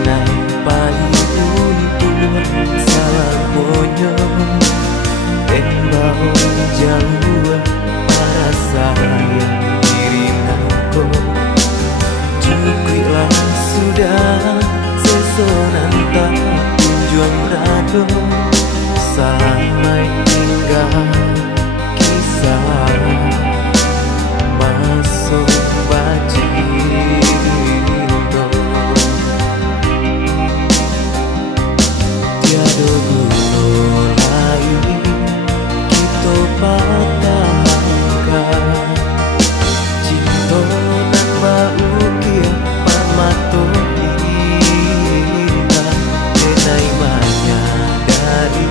denai payun pun salah monyo bau jauh para sayang diri nako cukuplah sudah sesonan tak kunjung rado sampai hingga kisah masuk bajindo tiada guna lain kita patahkan cinta nan bau kia parmato kita denai menyadari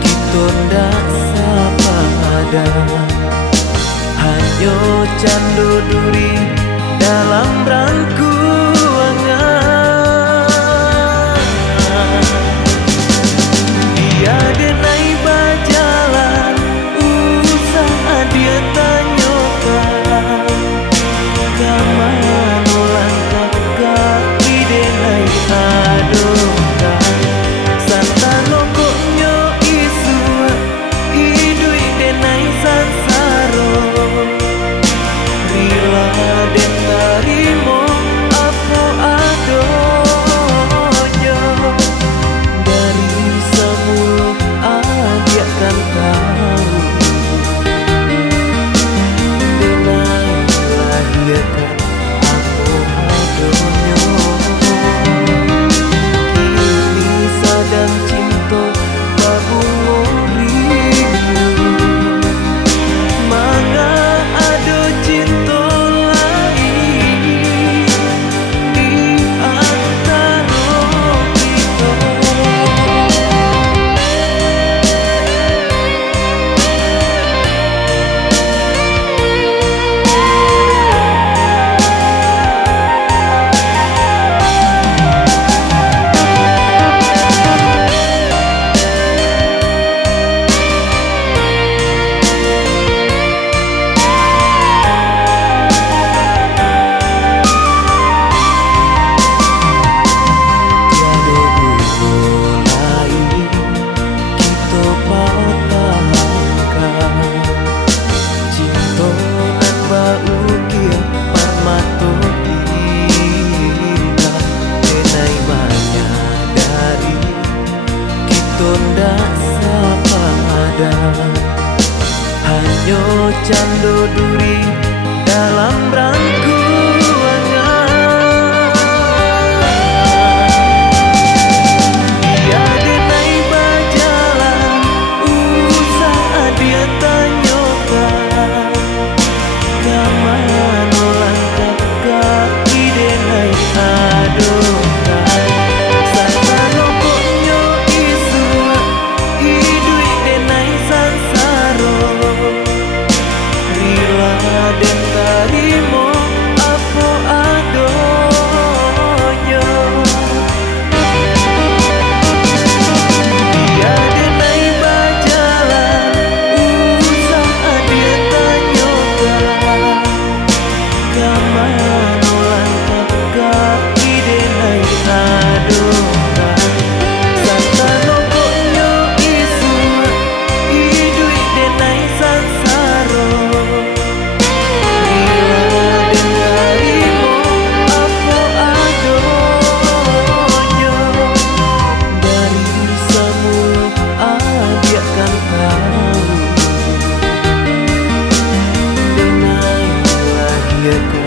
kita ndak sepada hanya candu duri dalam rangkuangan dia denai berjalan usaha dia tanyakan kamano langkah kaki denai adokan santano koknyo isu hidup denai sansaro rila den tarimo apa adonyo dari semua dia kan tahu denai lahirkan apa adonyo kini sadang cinta babungo rindu manga ado cinta lain di antara kita. Hanya candu duri dalam rangkuangan dia denai berjalan usaha dia tanyakan kamano langkah kaki denai adokan santano koknyo isu hidup denai sansaro rila den tarimo apa adonyo dia denai berjalan usaha dia tanyakan kamano langkah kaki denai adokan santano koknyo isu hidup denai sansaro rila den tarimo apa adonyo dari semua dia kan tahu denai lahirkan